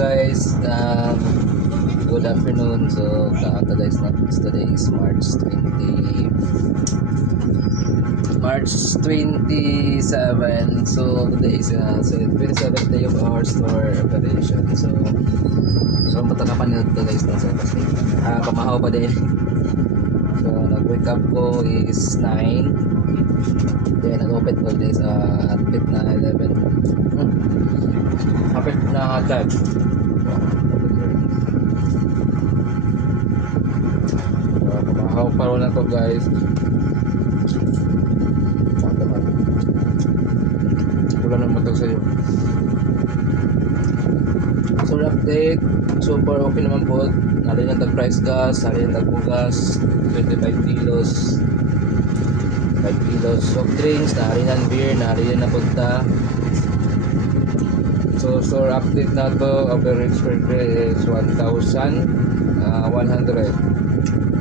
guys, good afternoon. So guys, today is March 27. So today is 27th day of our store operation. So mata ka pa nito guys na sa kasi pamahaw pa din. So nag-wake up ko is 9. Then nag-open ko guys hapit na 11. Hapit na 10. Pamahaw pa rin na to guys. Wala nang matag sa'yo. So update, super okay naman po. Nari ng tag price gas, nari ng tag gas 25 kilos 5 kilos soft drinks, nari ng beer, nari ng napunta. So store update na to, average per day is 1,100.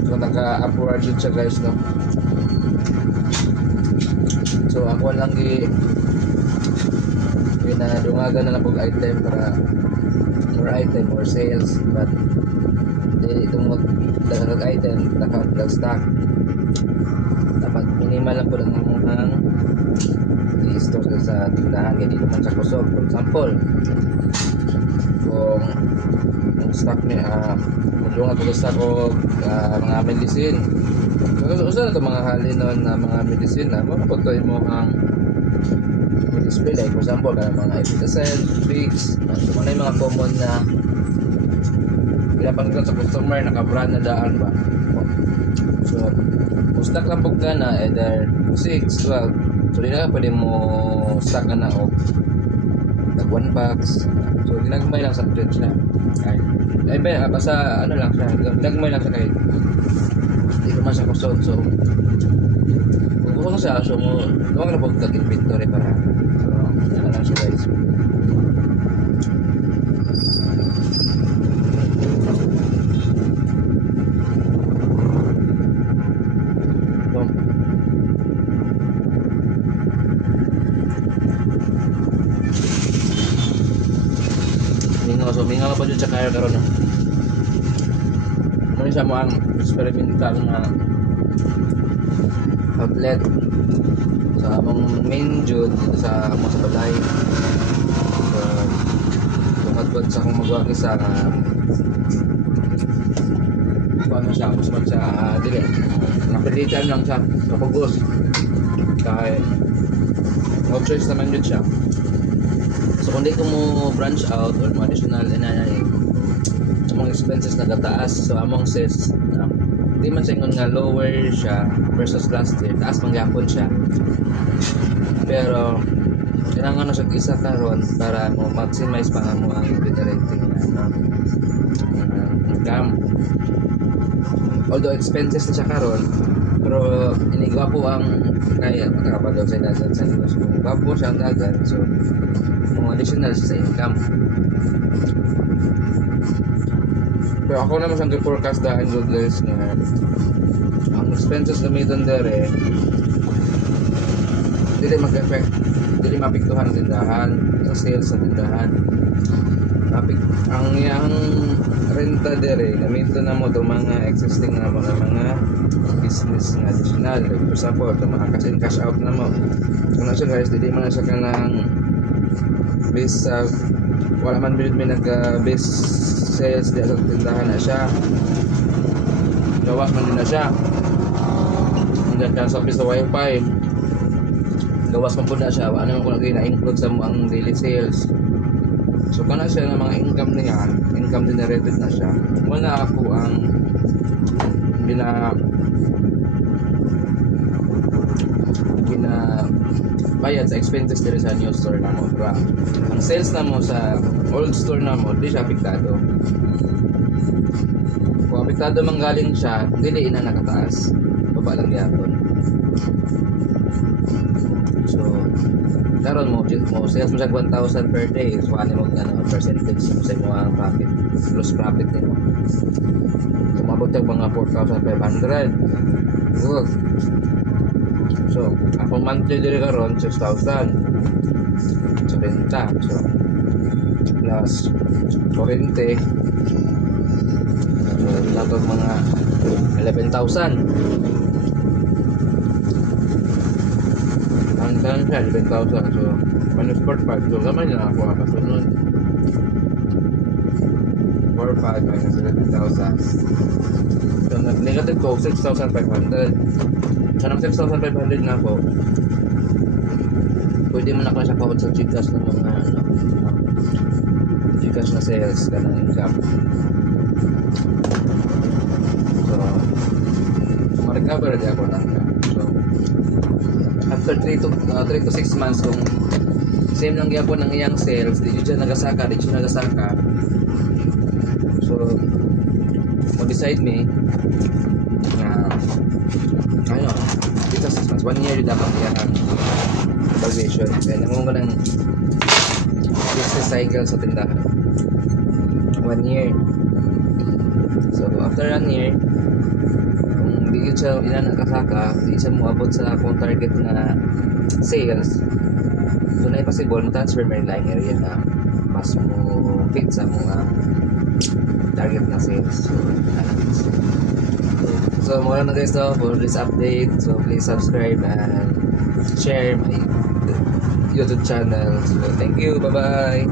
So naka-upward yun siya guys, no? So ako lang pinadungagan na lang pag item para more item, more sales, but itong dagang item, dagang stock dapat minimal lang po lang ang i-store sa tindahan, hindi naman sa kusog. For example, kung ang stock niya kung ako stock o mga medicine, usa na ito mga halin nun na mga medicine na mapapuntoy mo ang display, like for example mga Epicacet, Vicks, mga yung mga common na pinapanggap sa customer, naka-brand na daan ba. So kung stock lang po ka na either 6, 12, so di na pwede mo stock ka na o nag 1 box. So ginagmay lang sa fridge na ay basta ano lang siya, ginagmay lang siya kahit hindi ko man siya kusog. So kung gusto mo siya, so huwag na po kag-inventory para ano lang siya guys. So mingaw pa dyan sa kaya karon no. Ano siya mo ang experimental nga outlet sa among main jud dito sa among sa balay. So tungkol sa akong magwagi sa paano siya mas siya dili napilitan lang siya kapugos kay no choice naman yun siya. So kung di ko mo branch out or mo additional among expenses na gataas, so among sales di man siya ingon nga lower siya versus last year, taas mangyapon siya, pero kailangan na siya isa karon para mo maximize pa mo ang generating income. Although expenses na siya karon, pero inigawa po ang kaya makakapagaw sa dagat sa negosyo. Gwapo siya ang dagat, so mga additional sa income. Pero ako naman siyang forecast dahil good guys na ang expenses gamitan dere dili mag-effect, dili mapiktuhan ang tindahan sa sales sa tindahan. Ang yang renta dere gamitan na mo itong mga existing na mga business na additional, like for example itong mga cash out na mo. Kung na siya guys, dili man na siya kanang base wala man bilid may nag-base sales di sa tindahan na siya, gawas man din na siya hanggang ka sa office sa wifi, gawas man po na siya, ano man po na-include sa mo ang daily sales. So kana siya ng mga income niya, income generated na siya, wala ako ang bayad sa expenses dito sa new store na mo. Ang sales na mo sa old store na mo, di siya apektado. Kung apektado manggaling siya, dili ina nakataas, baba lang yapon. So karon mo sales mo sa 1,000 per day, so ano mo percentage mo sa mga profit, gross profit nimo. Tumabot ang mga 4,500. Good. So, akong monthly diri karon 6,000. So, renta. So, plus kurente. So, dapat mga 11,000. Ang kanan siya, 11,000. So, minus 4,500. So, gamay na ako. Kasunod. 4,500 minus 11,000. So, negative ko, 6,500. So, ng 6,500 na ako, pwede mo na ko siya kaot sa Gcash ng mga Gcash na sales ka ng income. So, ma-recover din ako na. So, after 3 to 6 months, kung same lang gyapon ng iyang sales, di siya nagasaka. So, mo-decide me na ano, dito 6 months, 1 year din dapat ang evaluation. Kaya naman ko ng business cycle sa tindahan. 1 year. So, after 1 year, kung di siya nakasaka, di siya moabot sa akong target na sales, so na possible mo transfer mo yung line area na mas mo fit sa mga target na sales. So muna na guys for this update. So please subscribe and share my YouTube channel. So thank you, bye bye.